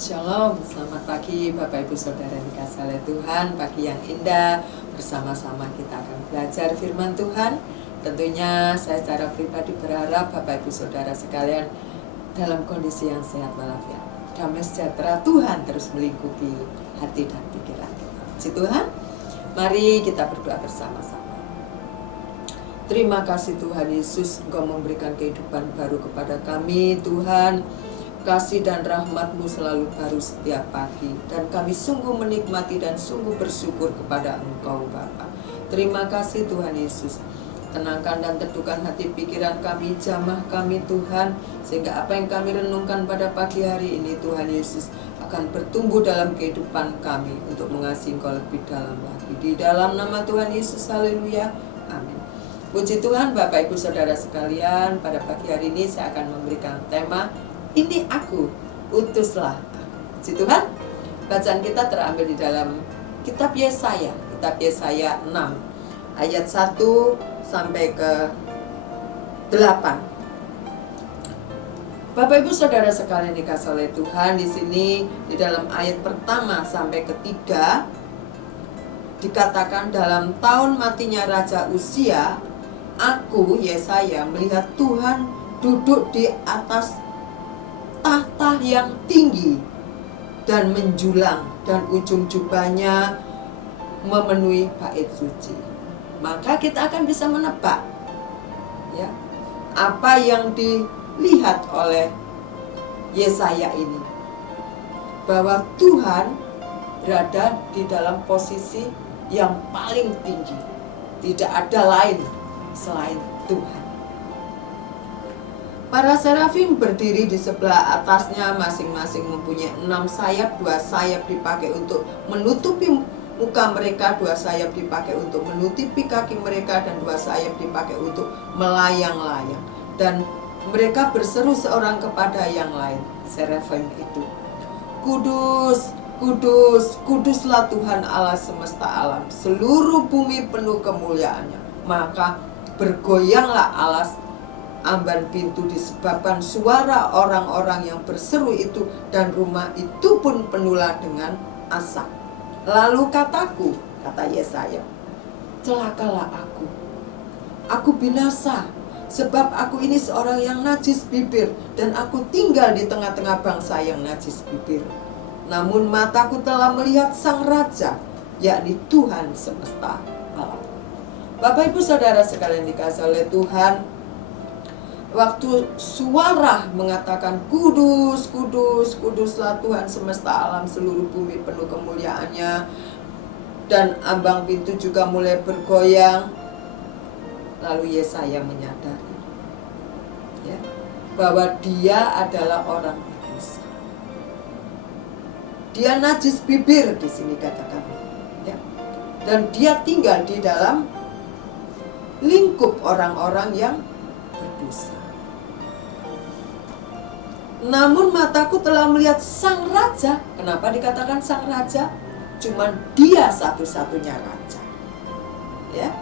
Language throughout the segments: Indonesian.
Shalom, selamat pagi Bapak Ibu Saudara dikasih oleh Tuhan. Pagi yang indah, bersama-sama kita akan belajar firman Tuhan. Tentunya saya secara pribadi berharap Bapak Ibu Saudara sekalian dalam kondisi yang sehat walafiat. Damai sejahtera Tuhan terus melingkupi hati dan pikiran kita. Puji Tuhan, mari kita berdoa bersama-sama. Terima kasih Tuhan Yesus, Engkau memberikan kehidupan baru kepada kami Tuhan. Kasih dan rahmat-Mu selalu baru setiap pagi, dan kami sungguh menikmati dan sungguh bersyukur kepada Engkau Bapa. Terima kasih Tuhan Yesus. Tenangkan dan teduhkan hati pikiran kami, jamah kami Tuhan, sehingga apa yang kami renungkan pada pagi hari ini Tuhan Yesus akan bertumbuh dalam kehidupan kami untuk mengasihi Engkau lebih dalam lagi. Di dalam nama Tuhan Yesus, haleluya, amin. Puji Tuhan Bapak Ibu Saudara sekalian, pada pagi hari ini saya akan memberikan tema Ini aku, utuslah aku. Puji Tuhan. Bacaan kita terambil di dalam kitab Yesaya, kitab Yesaya 6 ayat 1 sampai ke 8. Bapak Ibu Saudara sekalian dikasih oleh Tuhan, di sini di dalam ayat pertama sampai ketiga dikatakan, dalam tahun matinya Raja Uzia, aku Yesaya melihat Tuhan duduk di atas tahta yang tinggi dan menjulang, dan ujung jubahnya memenuhi bait suci. Maka kita akan bisa menebak ya, apa yang dilihat oleh Yesaya ini, bahwa Tuhan berada di dalam posisi yang paling tinggi. Tidak ada lain selain Tuhan. Para serafim berdiri di sebelah atasnya, masing-masing mempunyai 6 sayap. 2 sayap dipakai untuk menutupi muka mereka, 2 sayap dipakai untuk menutupi kaki mereka, dan 2 sayap dipakai untuk melayang-layang. Dan mereka berseru seorang kepada yang lain, serafim itu, Kudus, kudus, kuduslah Tuhan Allah semesta alam, seluruh bumi penuh kemuliaannya. Maka bergoyanglah alas amban pintu disebabkan suara orang-orang yang berseru itu, dan rumah itu pun penuhlah dengan asap. Lalu kataku, kata Yesaya, celakalah aku binasa, sebab aku ini seorang yang najis bibir, dan aku tinggal di tengah-tengah bangsa yang najis bibir. Namun mataku telah melihat Sang Raja, yakni Tuhan semesta alam. Bapak Ibu Saudara sekalian dikasihi oleh Tuhan, waktu suara mengatakan kudus, kudus, kuduslah Tuhan semesta alam, seluruh bumi penuh kemuliaannya, dan ambang pintu juga mulai bergoyang, lalu Yesaya menyadari ya, bahwa dia adalah orang berdosa. Dia najis bibir di sini katakan ya, dan dia tinggal di dalam lingkup orang-orang yang berdosa. Namun mataku telah melihat Sang Raja. Kenapa dikatakan Sang Raja? Cuman dia satu-satunya Raja ya,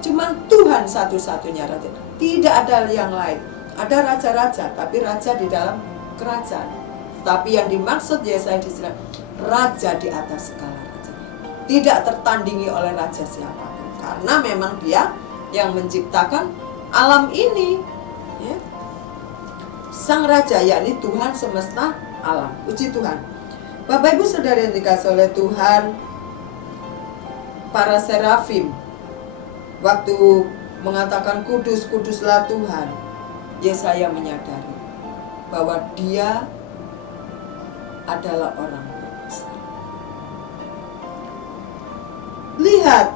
cuman Tuhan satu-satunya Raja. Tidak ada yang lain. Ada raja-raja, tapi raja di dalam kerajaan. Tapi yang dimaksud Yesaya di sini, Raja di atas segala raja, tidak tertandingi oleh raja siapapun, karena memang dia yang menciptakan alam ini ya. Sang Raja, yakni Tuhan semesta alam. Puji Tuhan. Bapak Ibu Saudara yang dikasihi oleh Tuhan, para serafim waktu mengatakan kudus, kuduslah Tuhan, Yesaya menyadari bahwa dia adalah orang berdosa. Lihat,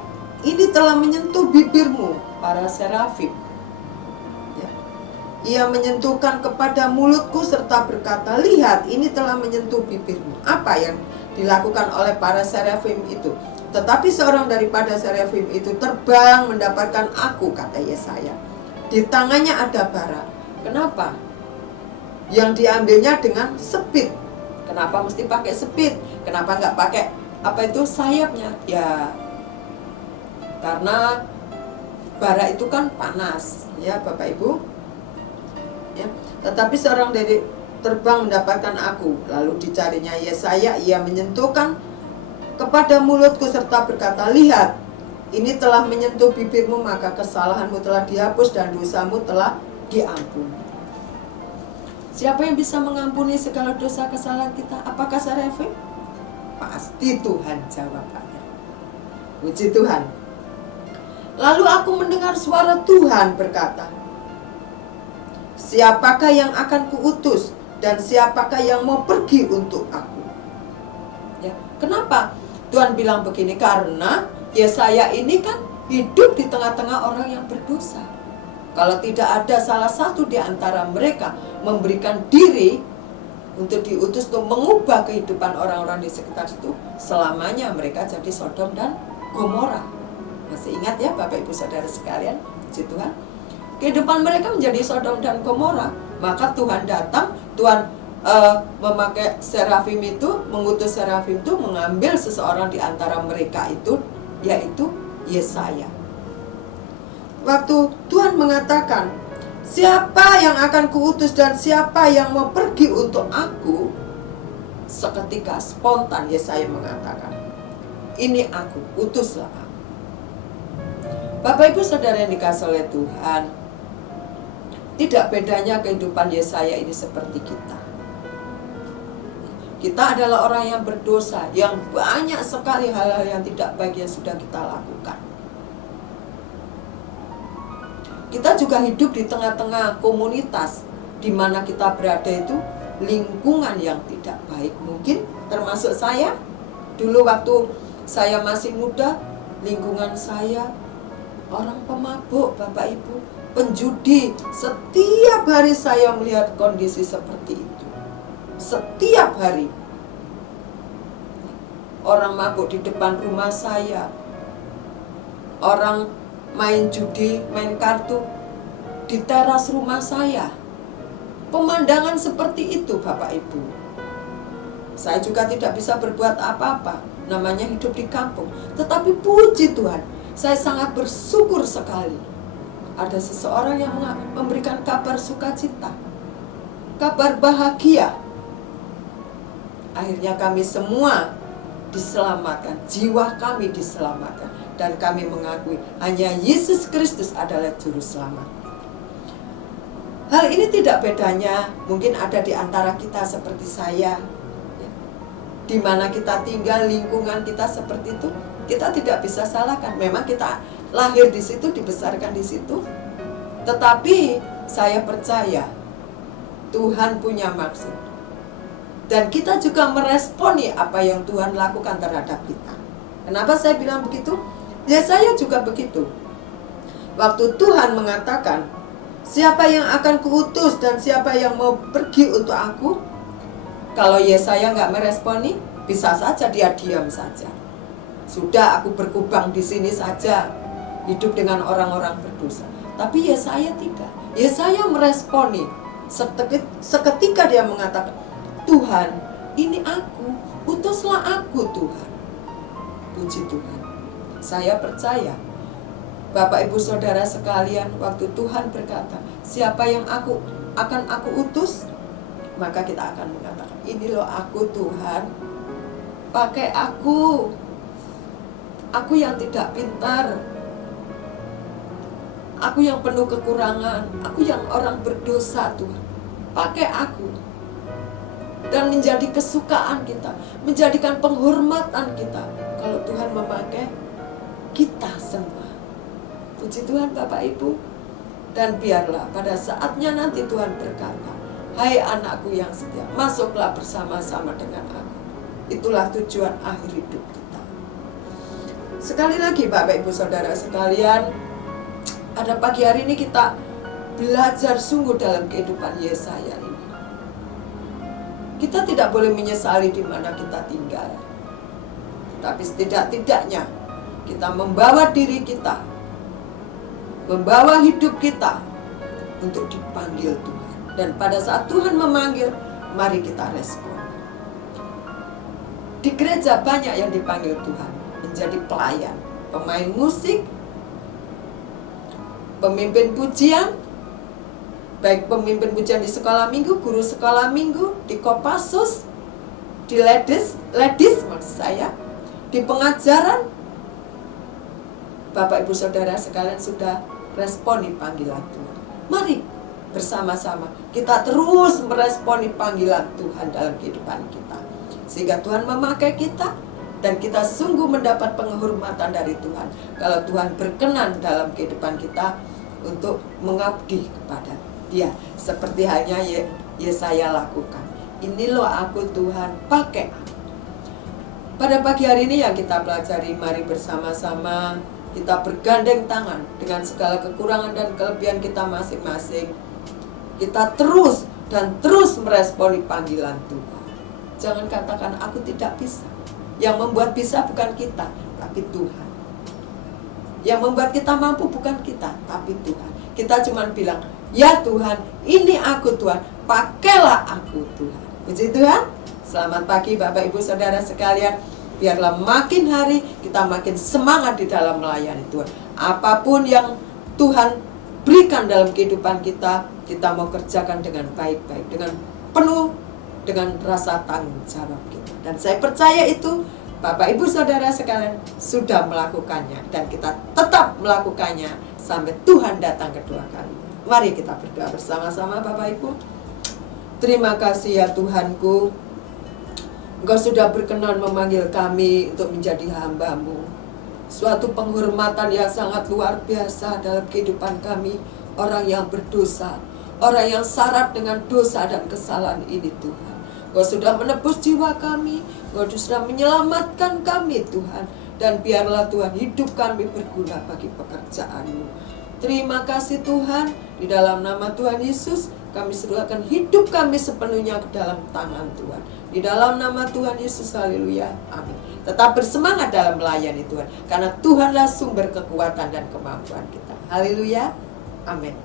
ini telah menyentuh bibirmu, para serafim. Ia menyentuhkan kepada mulutku serta berkata, lihat, ini telah menyentuh bibirmu. Apa yang dilakukan oleh para serafim itu? Tetapi seorang daripada serafim itu terbang mendapatkan aku, kata Yesaya. Di tangannya ada bara. Kenapa? Yang diambilnya dengan sepit. Kenapa mesti pakai sepit? Kenapa nggak pakai sayapnya? Ya, karena bara itu kan panas, ya Bapak Ibu. Ya. Tetapi seorang dari terbang mendapatkan aku. Lalu dicarinya Yesaya, ia menyentuhkan kepada mulutku serta berkata, lihat, ini telah menyentuh bibirmu, maka kesalahanmu telah dihapus dan dosamu telah diampuni. Siapa yang bisa mengampuni segala dosa kesalahan kita? Apakah Sarefim? Pasti Tuhan jawabannya. Puji Tuhan. Lalu aku mendengar suara Tuhan berkata, siapakah yang akan kuutus dan siapakah yang mau pergi untuk aku? Ya, kenapa Tuhan bilang begini? Karena Yesaya ini kan hidup di tengah-tengah orang yang berdosa. Kalau tidak ada salah satu di antara mereka memberikan diri untuk diutus untuk mengubah kehidupan orang-orang di sekitar itu, selamanya mereka jadi Sodom dan Gomora. Masih ingat ya Bapak Ibu Saudara sekalian? Puji Tuhan. Kehidupan mereka menjadi Sodom dan Gomora. Maka Tuhan datang, Tuhan memakai serafim itu, mengutus serafim itu, mengambil seseorang di antara mereka itu, yaitu Yesaya. Waktu Tuhan mengatakan, siapa yang akan kuutus dan siapa yang mau pergi untuk aku, seketika spontan Yesaya mengatakan, ini aku, utuslah aku. Bapak Ibu Saudara yang dikasihi oleh Tuhan, tidak bedanya kehidupan Yesaya ini seperti kita. Kita adalah orang yang berdosa, yang banyak sekali hal-hal yang tidak baik yang sudah kita lakukan. Kita juga hidup di tengah-tengah komunitas di mana kita berada itu lingkungan yang tidak baik. Mungkin termasuk saya, dulu waktu saya masih muda, lingkungan saya orang pemabuk, Bapak Ibu, penjudi. Setiap hari saya melihat kondisi seperti itu. Setiap hari orang mabuk di depan rumah saya, orang main judi, main kartu di teras rumah saya. Pemandangan seperti itu Bapak Ibu. Saya juga tidak bisa berbuat apa-apa, namanya hidup di kampung. Tetapi puji Tuhan, saya sangat bersyukur sekali ada seseorang yang memberikan kabar sukacita, kabar bahagia. Akhirnya kami semua diselamatkan, jiwa kami diselamatkan, dan kami mengakui hanya Yesus Kristus adalah juru selamat. Hal ini tidak bedanya mungkin ada di antara kita seperti saya, di mana kita tinggal, lingkungan kita seperti itu. Kita tidak bisa salahkan. Memang kita lahir di situ, dibesarkan di situ. Tetapi saya percaya Tuhan punya maksud. Dan kita juga meresponi apa yang Tuhan lakukan terhadap kita. Kenapa saya bilang begitu? Ya saya juga begitu. Waktu Tuhan mengatakan, siapa yang akan kuutus dan siapa yang mau pergi untuk aku? Kalau Yesaya nggak meresponi, bisa saja dia diam saja. Sudah, aku berkubang di sini saja, hidup dengan orang-orang berdosa. Tapi Yesaya tidak. Yesaya meresponi. Seketika dia mengatakan, Tuhan, ini aku, utuslah aku Tuhan. Puji Tuhan. Saya percaya, Bapak Ibu Saudara sekalian, waktu Tuhan berkata, siapa yang akan aku utus, maka kita akan mengatakan, ini loh aku Tuhan, pakai aku yang tidak pintar, aku yang penuh kekurangan, aku yang orang berdosa Tuhan, pakai aku. Dan menjadi kesukaan kita, menjadikan penghormatan kita kalau Tuhan memakai kita semua. Puji Tuhan Bapak Ibu. Dan biarlah pada saatnya nanti Tuhan berkata, hai anakku yang setia, masuklah bersama-sama dengan aku. Itulah tujuan akhir hidup kita. Sekali lagi Bapak Ibu Saudara sekalian, pada pagi hari ini kita belajar sungguh dalam kehidupan Yesaya ini. Kita tidak boleh menyesali di mana kita tinggal. Tapi setidak-tidaknya kita membawa diri kita, membawa hidup kita untuk dipanggil Tuhan. Dan pada saat Tuhan memanggil, mari kita respon. Di gereja banyak yang dipanggil Tuhan menjadi pelayan, pemain musik, pemimpin pujian, baik pemimpin pujian di sekolah minggu, guru sekolah minggu, di Kopassus, di ladies maksud saya, di pengajaran. Bapak Ibu Saudara sekalian sudah responi panggilan Tuhan. Mari bersama-sama kita terus meresponi panggilan Tuhan dalam kehidupan kita, sehingga Tuhan memakai kita dan kita sungguh mendapat penghormatan dari Tuhan kalau Tuhan berkenan dalam kehidupan kita untuk mengabdi kepada Dia, seperti halnya Yesaya lakukan. Ini loh aku Tuhan, pakai aku. Pada pagi hari ini yang kita pelajari, mari bersama-sama kita bergandeng tangan dengan segala kekurangan dan kelebihan kita masing-masing. Kita terus dan terus meresponi panggilan Tuhan. Jangan katakan aku tidak bisa. Yang membuat bisa bukan kita, tapi Tuhan. Yang membuat kita mampu bukan kita, tapi Tuhan. Kita cuma bilang, ya Tuhan, ini aku Tuhan, pakailah aku Tuhan. Puji Tuhan. Selamat pagi Bapak Ibu Saudara sekalian. Biarlah makin hari kita makin semangat di dalam melayani Tuhan. Apapun yang Tuhan berikan dalam kehidupan kita, kita mau kerjakan dengan baik-baik, dengan penuh, dengan rasa tanggung jawab kita. Dan saya percaya itu Bapak Ibu Saudara sekalian sudah melakukannya, dan kita tetap melakukannya sampai Tuhan datang kedua kali. Mari kita berdoa bersama-sama Bapak Ibu. Terima kasih ya Tuhanku, Engkau sudah berkenan memanggil kami untuk menjadi hamba-Mu. Suatu penghormatan yang sangat luar biasa dalam kehidupan kami, orang yang berdosa, orang yang syarat dengan dosa dan kesalahan ini Tuhan. Engkau sudah menebus jiwa kami, Engkau sudah menyelamatkan kami Tuhan. Dan biarlah Tuhan hidup kami berguna bagi pekerjaan-Mu. Terima kasih Tuhan, di dalam nama Tuhan Yesus kami serahkan hidup kami sepenuhnya ke dalam tangan Tuhan. Di dalam nama Tuhan Yesus, haleluya, amin. Tetap bersemangat dalam melayani Tuhan, karena Tuhanlah sumber kekuatan dan kemampuan kita. Haleluya, amin.